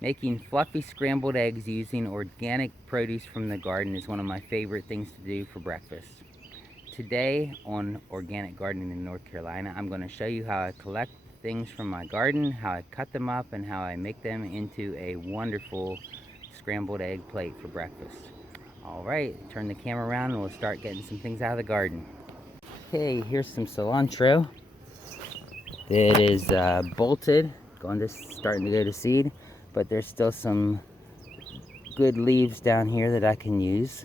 Making fluffy scrambled eggs using organic produce from the garden is one of my favorite things to do for breakfast. Today on Organic Gardening in North Carolina, I'm going to show you how I collect things from my garden, how I cut them up, and how I make them into a wonderful scrambled egg plate for breakfast. Alright, turn the camera around and we'll start getting some things out of the garden. Okay, here's some cilantro that is bolted, starting to go to seed, but there's still some good leaves down here that I can use.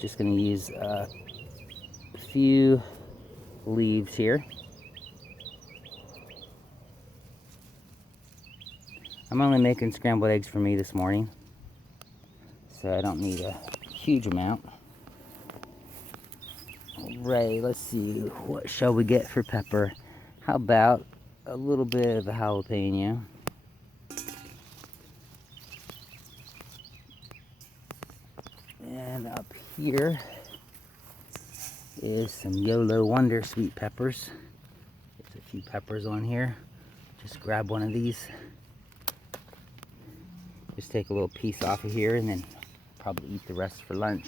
Just going to use a few leaves here. I'm only making scrambled eggs for me this morning, so I don't need a huge amount. Alright, let's see, what shall we get for pepper? How about a little bit of a jalapeno? And up here is some YOLO Wonder sweet peppers. There's a few peppers on here. Just grab one of these. Just take a little piece off of here and then probably eat the rest for lunch.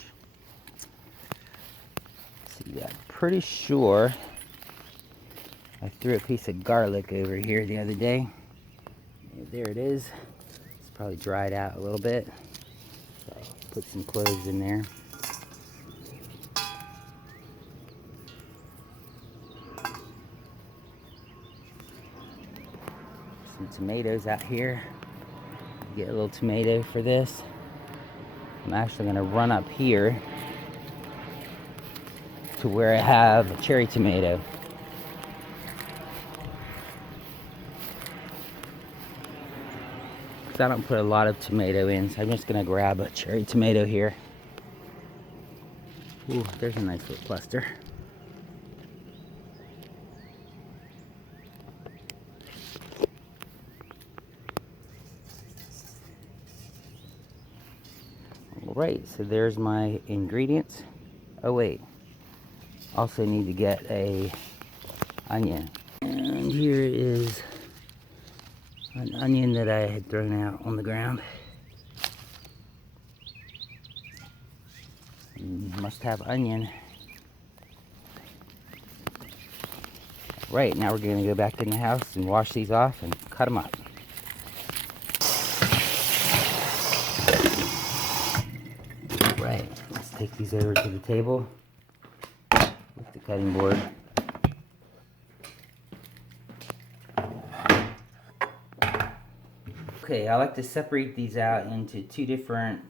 See, I'm pretty sure I threw a piece of garlic over here the other day. There it is. It's probably dried out a little bit. So I'll put some cloves in there. Some tomatoes out here. Get a little tomato for this. I'm actually going to run up here to where I have a cherry tomato. Because I don't put a lot of tomato in, so I'm just going to grab a cherry tomato here. Ooh, there's a nice little cluster. Alright, so there's my ingredients. Oh wait, also need to get a onion. And here is an onion that I had thrown out on the ground. Must have onion. Right, now we're going to go back in the house and wash these off and cut them up. Right, let's take these over to the table with the cutting board. Okay, I like to separate these out into two different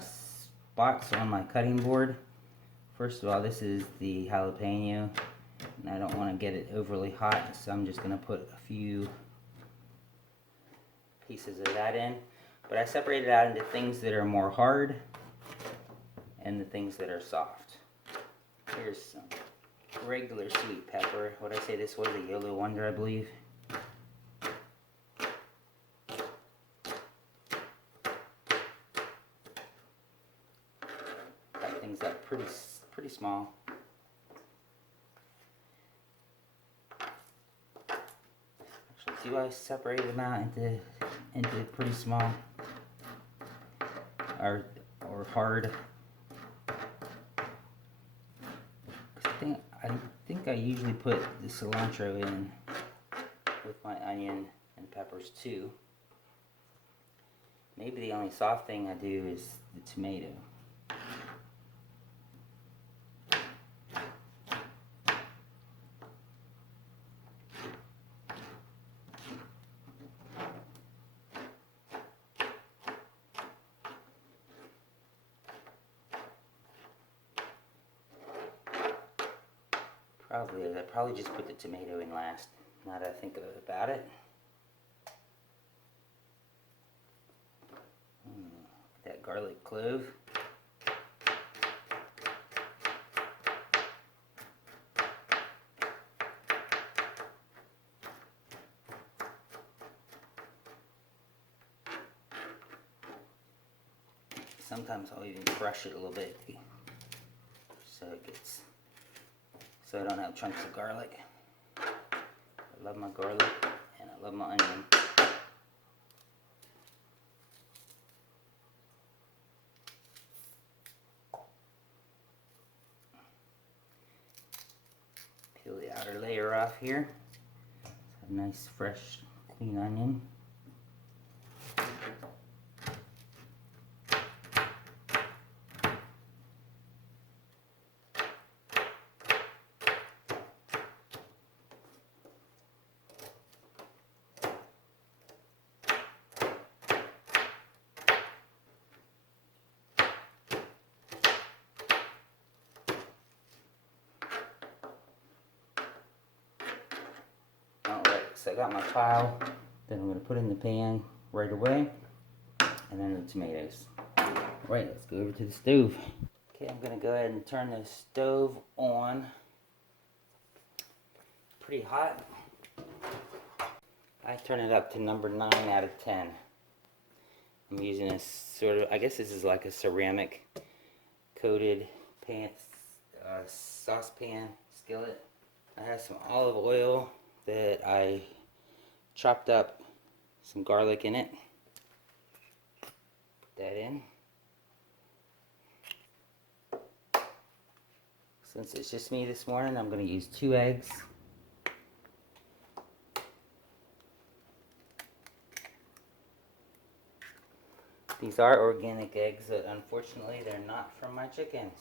spots on my cutting board. First of all, this is the jalapeno, and I don't want to get it overly hot, so I'm just going to put a few pieces of that in. But I separate it out into things that are more hard and the things that are soft. Here's some regular sweet pepper. What did I say this was? A YOLO Wonder, I believe. Cut things up pretty small. Actually, see why I separated them out into pretty small or hard. I think I usually put the cilantro in with my onion and peppers too. Maybe the only soft thing I do is the tomato. I probably just put the tomato in last, now that I think about it. That garlic clove. Sometimes I'll even crush it a little bit so I don't have chunks of garlic. I love my garlic and I love my onion. off here. A nice, fresh, clean onion. Alright, so I got my pile that I'm going to put in the pan right away, and then the tomatoes. Alright, let's go over to the stove. Okay, I'm going to go ahead and turn the stove on. Pretty hot. I turn it up to number 9 out of 10. I'm using a sort of, I guess this is like a ceramic coated pan, saucepan skillet. I have some olive oil that I chopped up some garlic in it. Put that in. Since it's just me this morning, I'm going to use 2 eggs. These are organic eggs, but unfortunately they're not from my chickens.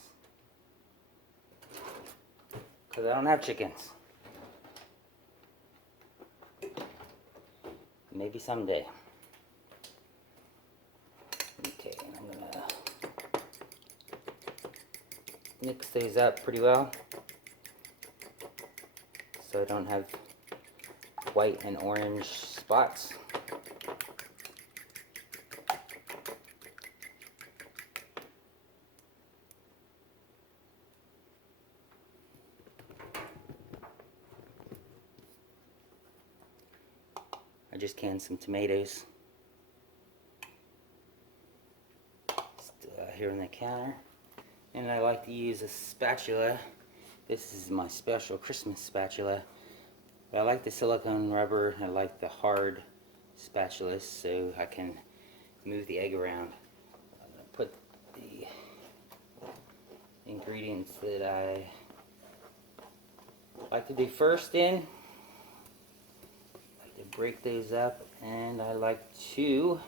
Because I don't have chickens. Maybe someday. Okay, and I'm going to mix these up pretty well so I don't have white and orange spots. I just canned some tomatoes. Here on the counter. And I like to use a spatula. This is my special Christmas spatula. But I like the silicone rubber. I like the hard spatulas so I can move the egg around. I'm going to put the ingredients that I like to do first in. To break those up, and I like to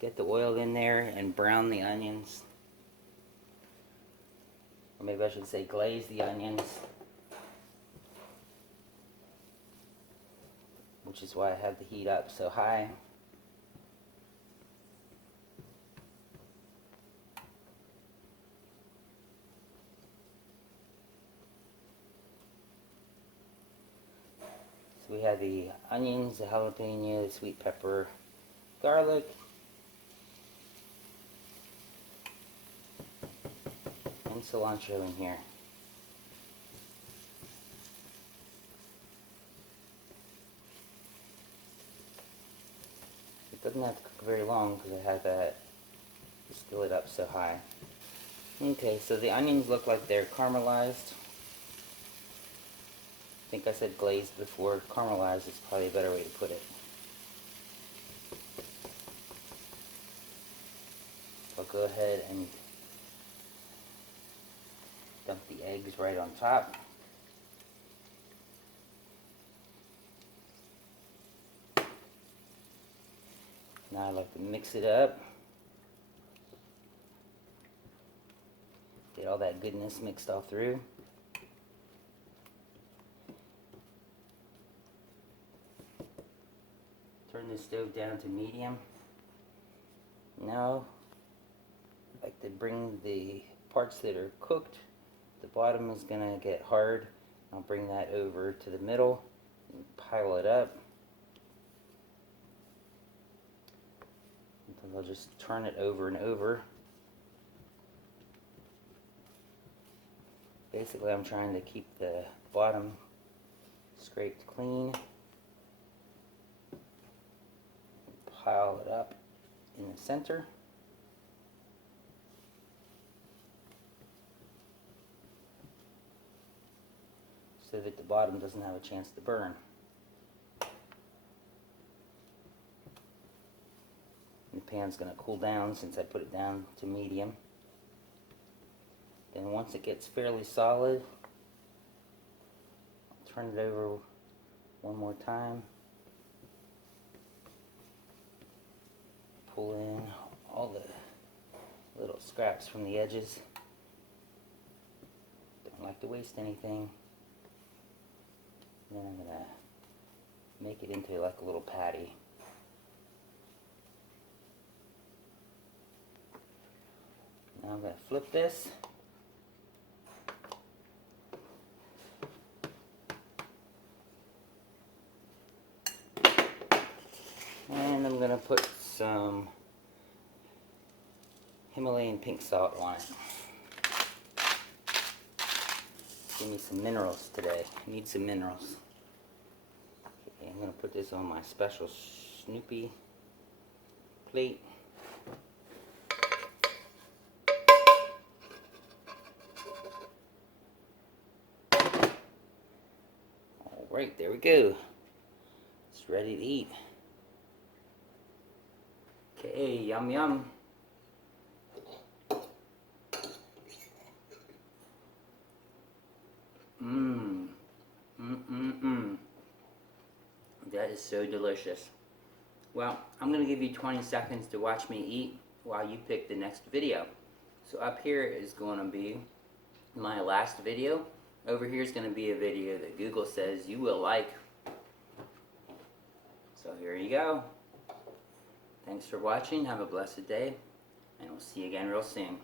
get the oil in there and brown the onions, or maybe I should say glaze the onions, which is why I have the heat up so high. So we have the onions, the jalapeno, the sweet pepper, garlic, and cilantro in here. It doesn't have to cook very long because I have that skillet up so high. Okay, so the onions look like they're caramelized. I think I said glazed before. Caramelized is probably a better way to put it. I'll go ahead and dump the eggs right on top. Now I like to mix it up. Get all that goodness mixed all through. Turn the stove down to medium. Now, I like to bring the parts that are cooked. The bottom is going to get hard. I'll bring that over to the middle and pile it up. And I'll just turn it over and over. Basically, I'm trying to keep the bottom scraped clean. Pile it up in the center. So that the bottom doesn't have a chance to burn. And the pan's going to cool down since I put it down to medium. Then once it gets fairly solid, turn it over one more time. Pull in all the little scraps from the edges. Don't like to waste anything. Then I'm gonna make it into like a little patty. Now I'm gonna flip this. And I'm gonna put some Himalayan pink salt on it. Give me some minerals today. I need some minerals. Okay, I'm gonna put this on my special Snoopy plate. Alright, there we go. It's ready to eat. Okay, yum yum. That is so delicious. Well, I'm going to give you 20 seconds to watch me eat while you pick the next video. So up here is going to be my last video. Over here is going to be a video that Google says you will like. So here you go. Thanks for watching. Have a blessed day. And we'll see you again real soon.